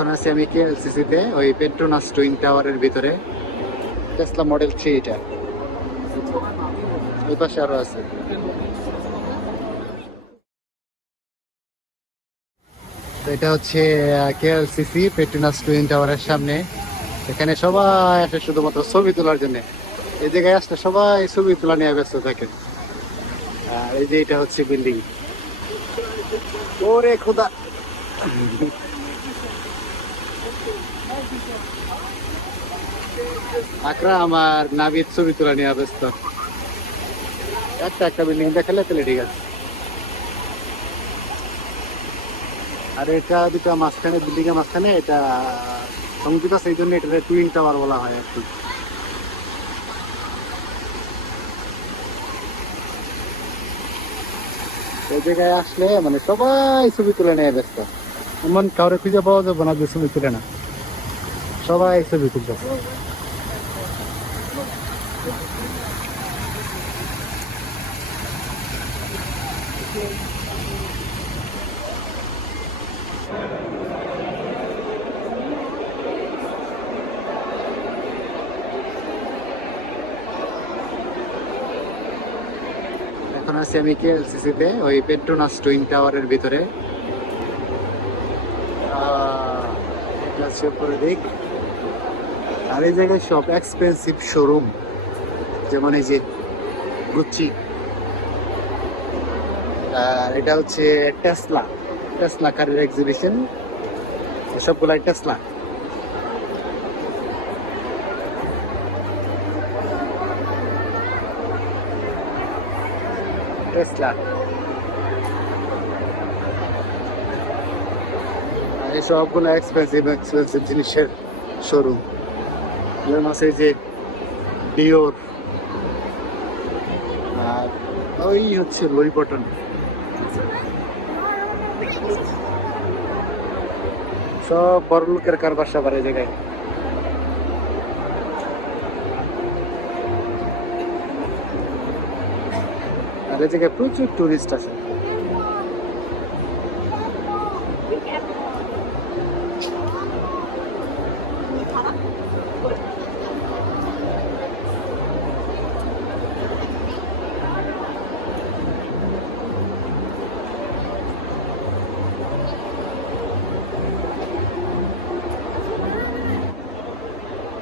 এখন আছি আমি কেএলসিসি তে, ওই পেট্রোনাস টুইন টাওয়ারের ভিতরে। টেসলা মডেল থ্রি এটা। ওই পাশে আরও আছে। এটা হচ্ছে কেএলসিসি পেট্রোনাস টুইন টাওয়ারের সামনে। এখানে সবাই আসে শুধুমাত্র ছবি তোলার জন্য। এই জায়গায় আসলে সবাই ছবি তোলা নিয়ে ব্যস্ত থাকে। এই যে এটা হচ্ছে বিল্ডিং ওরে খোদা! আকরাম আর নাবিদ ছবি তোলা নিয়ে ব্যস্ত। একটা একটা বিল্ডিং দেখালে তাহলে ঠিক আছে। আর এটা দুটো মাঝখানে বিল্ডিং এর মাঝখানে এটা সংযুক্ত এই জন্য এটা টুইন টাওয়ার বলা হয় আর কি। এই জায়গায় আসলে মানে সবাই ছবি তুলে নেয় ব্যস্ত। এমন কাউরে খুঁজে পাওয়া যাবে না, যে ছবি না। সবাই ছবি তুলবে। এখন আছি আমি ওই পেট্রোনাস টুইন টাওয়ারের ভিতরে। আর এই জায়গায় সব এক্সপেন্সিভ শোরুম যেমন এই যে গুচ্ছি আর এটা হচ্ছে টেসলা টেসলা কারের এক্সিবিশন সবগুলাই টেসলা টেসলা এই সবগুলো এক্সপেন্সিভ এক্সপেন্সিভ জিনিসের শোরুম যেমন আছে যে ডিওর আর ওই হচ্ছে লই বটন সব বড় লোকের কারবার সাবার এই জায়গায়। আর এই জায়গায় প্রচুর টুরিস্ট আছে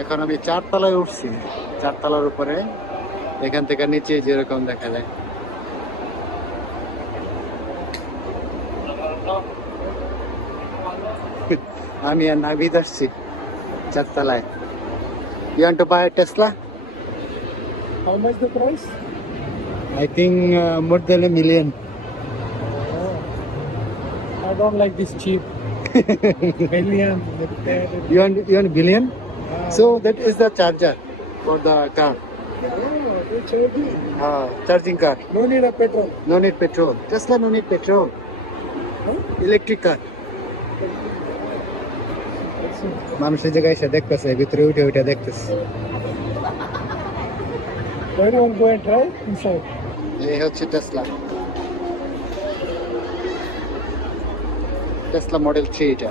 এখন আমি চারতলায় উঠছি চারতলার উপরে এখান থেকে নিচে যেরকম দেখা যায় আমি আর নাভিদ আসছি চারতলায় you want to buy Tesla How much the price? I think more than a million I don't like this cheap. Million. You Want you want billion so that is the charger for the car charging car No need of petrol. No need petrol. Tesla no need petrol. Electric car. মানুষ এই জায়গায় এসে দেখতেছে ভিতরে উঠে উঠে দেখতেছে So anyone go and try inside? এই হচ্ছে টেসলা টেসলা মডেল থ্রি এটা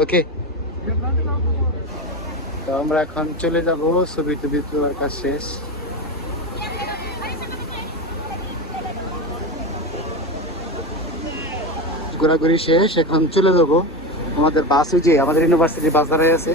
ওকে. তো আমরা এখন চলে যাব, ছবি টবি তোলার কাজ শেষ। ঘোরাঘুরি শেষ, এখন চলে যাব আমাদের বাস যে আমাদের ইউনিভার্সিটি বাস দাঁড়ায় আছে।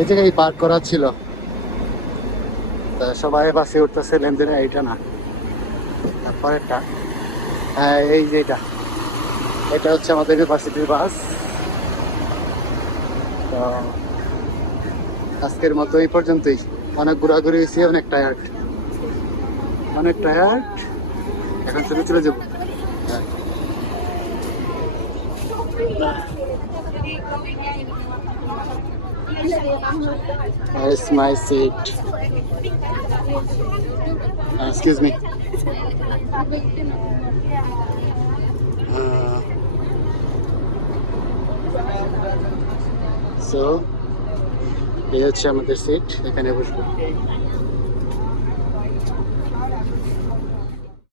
এই জায়গায় পার্ক করা ছিল। সবাই বাসে উঠতেছে লেনদেনে এইটা না। তারপরেরটা হ্যাঁ এই যে এটা হচ্ছে আমাদের ইউনিভার্সিটির বাস তো আজকের মতো এই পর্যন্তই। অনেক ঘোরাঘুরি হয়েছি অনেক টায়ার্ড অনেক টায়ার্ড এখন চলে চলে যাব। হ্যাঁ। ah, excuse me. Uh, so এই হচ্ছে আমাদের সিট এখানে বসবো।